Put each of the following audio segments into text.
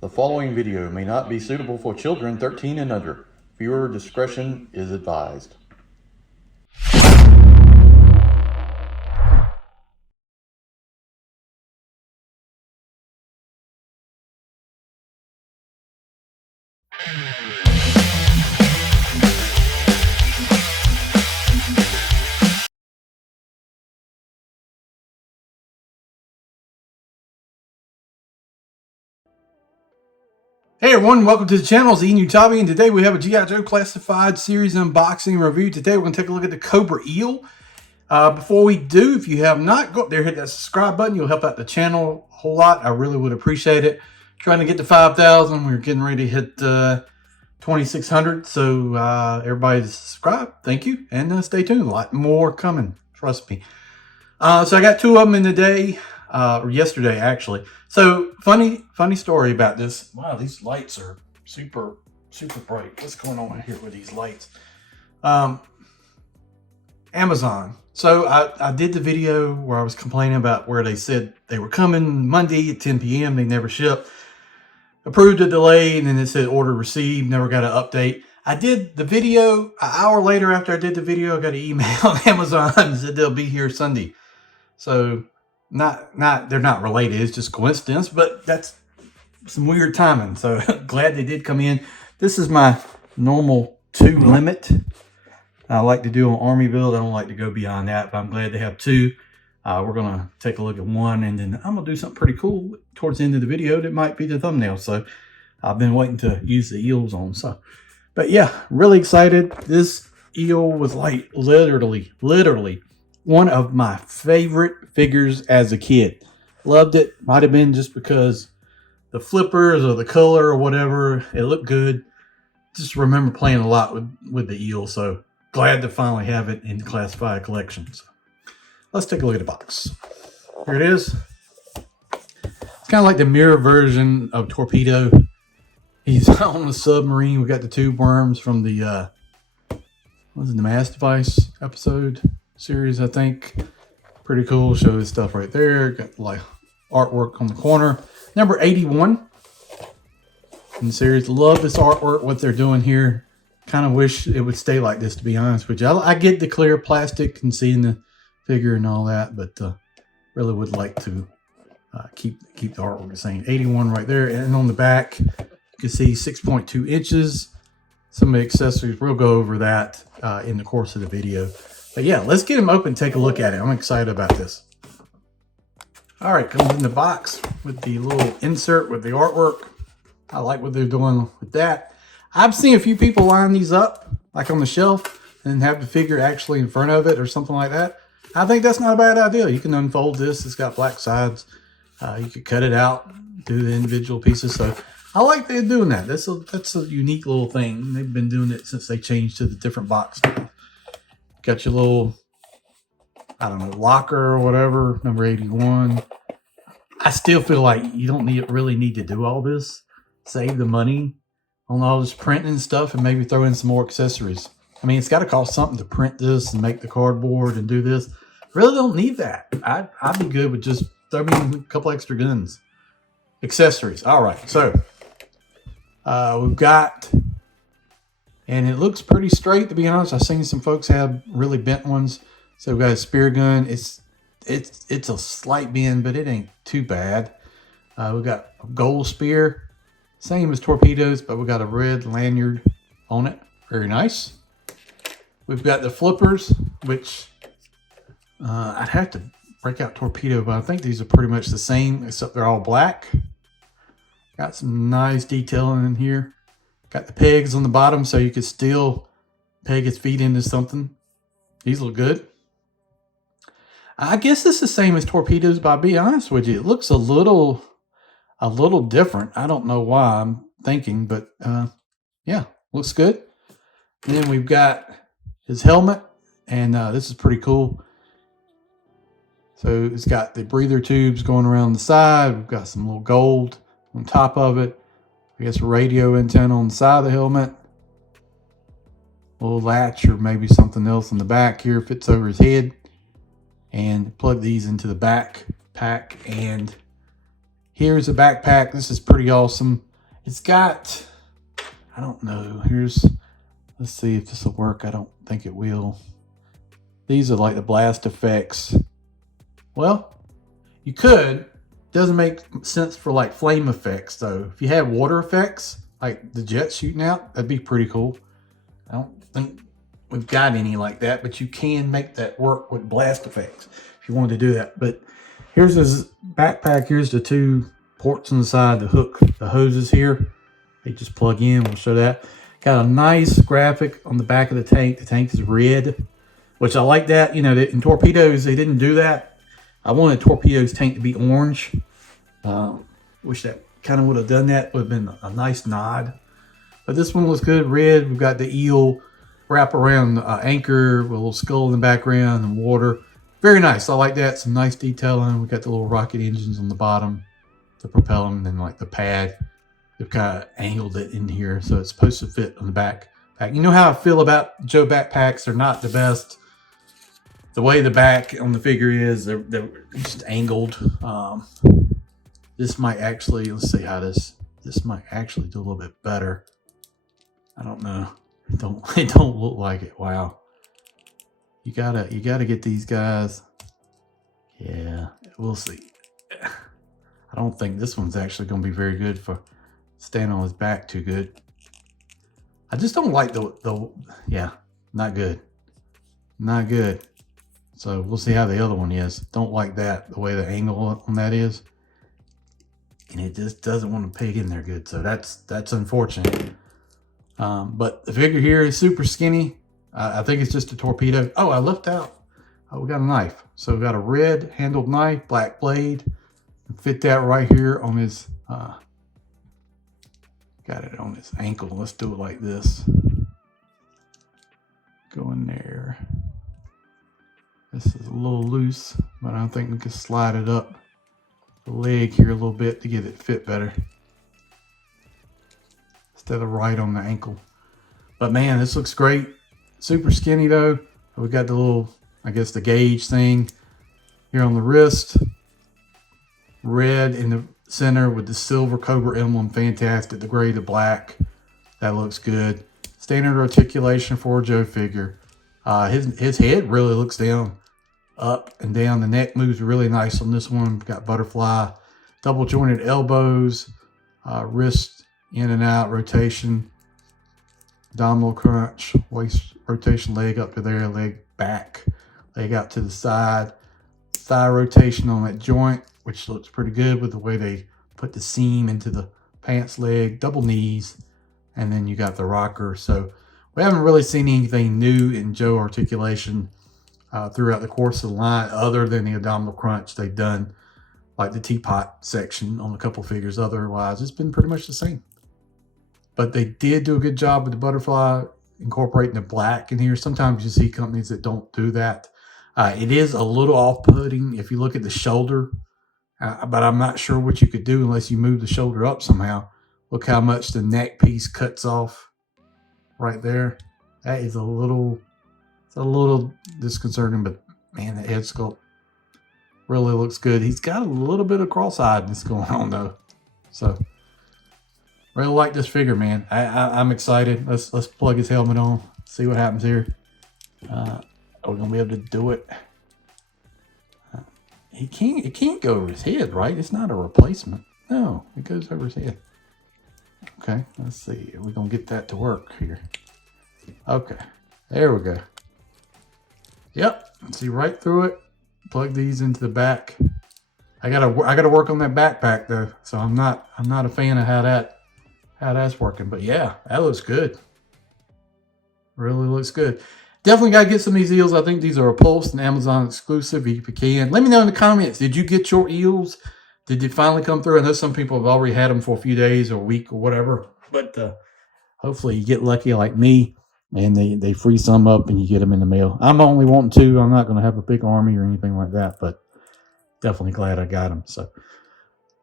The following video may not be suitable for children 13 and under. Viewer discretion is advised. Hey everyone, welcome to the channel. It's Enewtabie, and today we have a G.I. Joe Classified series unboxing review. Today we're going to take a look at the COBRA EEL. Before we do, if you have not, go up there, hit that subscribe button. You'll help out the channel a whole lot. I really would appreciate it. Trying to get to 5,000. We're getting ready to hit 2,600. So everybody subscribe. Thank you. And stay tuned. A lot more coming. Trust me. So I got two of them in the day. Or yesterday actually. So funny story about this. Wow, these lights are super bright. What's going on here with these lights? Amazon. So I did the video where I was complaining about where they said they were coming Monday at 10 p.m. They never shipped. Approved a delay, and then it said order received. Never got an update. I did the video an hour later after I did the video. I got an email on Amazon and said they'll be here Sunday. So they're not related, it's just coincidence, but that's some weird timing. So glad they did come in. This is my normal 2 limit. I like to do an army build. I don't like to go beyond that, but I'm glad they have 2. We're gonna take a look at 1, and then I'm gonna do something pretty cool towards the end of the video that might be the thumbnail. So I've been waiting to use the eels on. So, but yeah, really excited. This eel was like literally one of my favorite figures as a kid. Loved it. Might have been just because the flippers or the color or whatever, it looked good. Just remember playing a lot with the eel. So glad to finally have it in the classified collection. So let's take a look at the box. Here it is. It's kind of like the mirror version of Torpedo. He's on a submarine. We got the tube worms from the what was it, the Mass Device episode series, I think. Pretty cool. Show this stuff right there. Got like artwork on the corner. Number 81 in the series. Love this artwork, what they're doing here. Kind of wish it would stay like this, to be honest with you. I get the clear plastic and seeing the figure and all that, but really would like to keep the artwork the same. 81 right there. And on the back, you can see 6.2 inches. Some of the accessories, we'll go over that in the course of the video. But yeah, let's get him open and take a look at it. I'm excited about this. All right, comes in the box with the little insert with the artwork. I like what they're doing with that. I've seen a few people line these up, like on the shelf, and have the figure actually in front of it or something like that. I think that's not a bad idea. You can unfold this. It's got black sides. You could cut it out, do the individual pieces. So I like they're doing that. That's a unique little thing. They've been doing it since they changed to the different box. Got your little, I don't know, locker or whatever, number 81. I still feel like you don't really need to do all this. Save the money on all this printing and stuff, and maybe throw in some more accessories. I mean, it's got to cost something to print this and make the cardboard and do this. Really don't need that. I'd be good with just throwing in a couple extra guns. Accessories. All right, so we've got, and it looks pretty straight, to be honest. I've seen some folks have really bent ones. So we've got a spear gun. It's a slight bend, but it ain't too bad. We've got a gold spear, same as Torpedoes, but we got a red lanyard on it. Very nice. We've got the flippers, which I'd have to break out Torpedo, but I think these are pretty much the same, except they're all black. Got some nice detailing in here. Got the pegs on the bottom so you could still peg his feet into something. These look good. I guess it's the same as Torpedoes, but I'll be honest with you, it looks a little different. I don't know why I'm thinking, but yeah, looks good. And then we've got his helmet, and this is pretty cool. So it's got the breather tubes going around the side. We've got some little gold on top of it. I guess a radio antenna on the side of the helmet. A little latch or maybe something else on the back here fits over his head. And plug these into the backpack. And here's a backpack. This is pretty awesome. It's got, I don't know. Let's see if this will work. I don't think it will. These are like the blast effects. Well, you could. Doesn't make sense for like flame effects though. If you have water effects, like the jet shooting out, that'd be pretty cool. I don't think we've got any like that, but you can make that work with blast effects if you wanted to do that. But here's his backpack. Here's the 2 ports on the side, the hook, the hoses here. They just plug in. We'll show that. Got a nice graphic on the back of the tank. The tank is red, which I like that. You know, in torpedoes, they didn't do that. I wanted torpedoes tank to be orange. Wish that kind of would have done that. Would have been a nice nod. But this one looks good. Red. We've got the eel wrap around the anchor with a little skull in the background and water. Very nice. I like that. Some nice detailing. We got the little rocket engines on the bottom to propel them, and then like the pad. They've kind of angled it in here, so it's supposed to fit on the backpack. You know how I feel about Joe backpacks? They're not the best. The way the back on the figure is, they're just angled. This might actually, let's see how this might actually do a little bit better. I don't know. It don't look like it. Wow. You gotta get these guys. Yeah, we'll see. I don't think this one's actually gonna be very good for standing on his back too good. I just don't like the yeah, not good. Not good. So we'll see how the other one is. Don't like that, the way the angle on that is. And it just doesn't want to peg in there good. So that's unfortunate. But the figure here is super skinny. I think it's just a torpedo. Oh, I left out. Oh, we got a knife. So we got a red handled knife, black blade. Fit that right here on his, got it on his ankle. Let's do it like this. Go in there. This is a little loose, but I think we can slide it up the leg here a little bit to get it fit better. Instead of right on the ankle. But man, this looks great. Super skinny though. We got the little, I guess the gauge thing here on the wrist. Red in the center with the silver COBRA emblem. Fantastic. The gray to black. That looks good. Standard articulation for a Joe figure. His head really looks down, up and down. The neck moves really nice on this one. Got butterfly, double jointed elbows, wrist in and out rotation, abdominal crunch, waist rotation, leg up to there, leg back, leg out to the side, thigh rotation on that joint, which looks pretty good with the way they put the seam into the pants leg, double knees, and then you got the rocker. So we haven't really seen anything new in Joe articulation throughout the course of the line other than the abdominal crunch. They've done like the teapot section on a couple figures. Otherwise, it's been pretty much the same. But they did do a good job with the butterfly, incorporating the black in here. Sometimes you see companies that don't do that. It is a little off-putting if you look at the shoulder, but I'm not sure what you could do unless you move the shoulder up somehow. Look how much the neck piece cuts off right there. That is it's a little disconcerting, but man, the head sculpt really looks good. He's got a little bit of cross-eyedness going on though. So really like this figure, man. I'm excited. Let's plug his helmet on, see what happens here. Are we gonna be able to do it? It can't go over his head, right? It's not a replacement. No, it goes over his head. Okay, let's see. We're gonna get that to work here. Okay, there we go. Yep, see right through it. Plug these into the back. I gotta work on that backpack though, so I'm not a fan of how that's working. But yeah, that looks good. Really looks good. Definitely gotta get some of these eels. I think these are a Pulse and Amazon exclusive. If you can, let me know in the comments. Did you get your eels? Did it finally come through? I know some people have already had them for a few days or a week or whatever, but hopefully you get lucky like me and they freeze some up and you get them in the mail. I'm only wanting 2. I'm not going to have a big army or anything like that, but definitely glad I got them. So,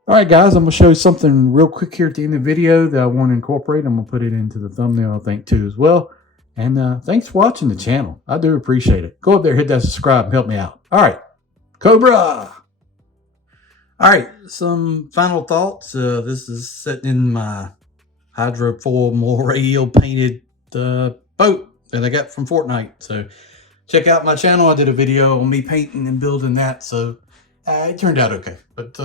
all right, guys, I'm going to show you something real quick here at the end of the video that I want to incorporate. I'm going to put it into the thumbnail, I think, too, as well. And thanks for watching the channel. I do appreciate it. Go up there, hit that subscribe, and help me out. All right, Cobra! All right, some final thoughts. This is sitting in my hydrofoil moray eel painted boat that I got from Fortnite. So check out my channel. I did a video on me painting and building that. So it turned out okay. But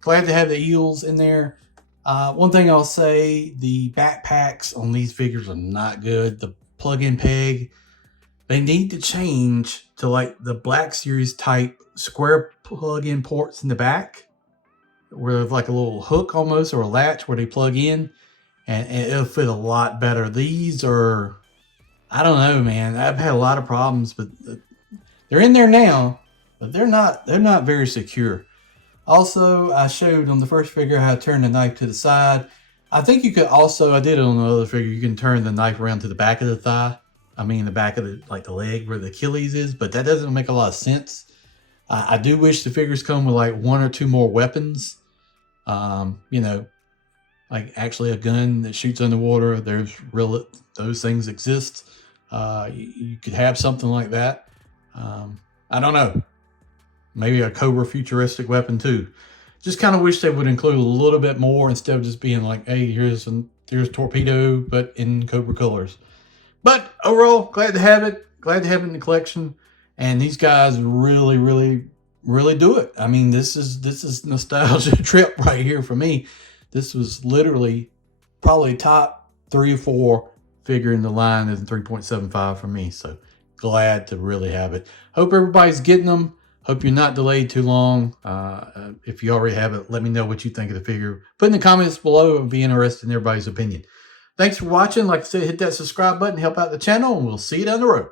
glad to have the eels in there. One thing I'll say, the backpacks on these figures are not good. The plug-in peg, they need to change to like the Black Series type square plug-in ports in the back, where there's like a little hook almost, or a latch where they plug in, and it'll fit a lot better. These are, I don't know, man. I've had a lot of problems, but they're in there now, but they're not very secure. Also, I showed on the first figure how to turn the knife to the side. I think you could also, I did it on the other figure, you can turn the knife around to the back of the thigh. I mean, the back of the, like the leg where the Achilles is, but that doesn't make a lot of sense. I do wish the figures come with like 1 or 2 more weapons. You know, like actually a gun that shoots underwater. Those things exist. You could have something like that. I don't know. Maybe a COBRA futuristic weapon too. Just kind of wish they would include a little bit more instead of just being like, hey, here's torpedo, but in COBRA colors. But overall, glad to have it. Glad to have it in the collection. And these guys really, really, really do it. I mean, this is nostalgia trip right here for me. This was literally probably top 3 or 4 figure in the line in 3.75 for me. So glad to really have it. Hope everybody's getting them. Hope you're not delayed too long. If you already have it, let me know what you think of the figure. Put in the comments below. I'd be interested in everybody's opinion. Thanks for watching. Like I said, hit that subscribe button, help out the channel, and we'll see you down the road.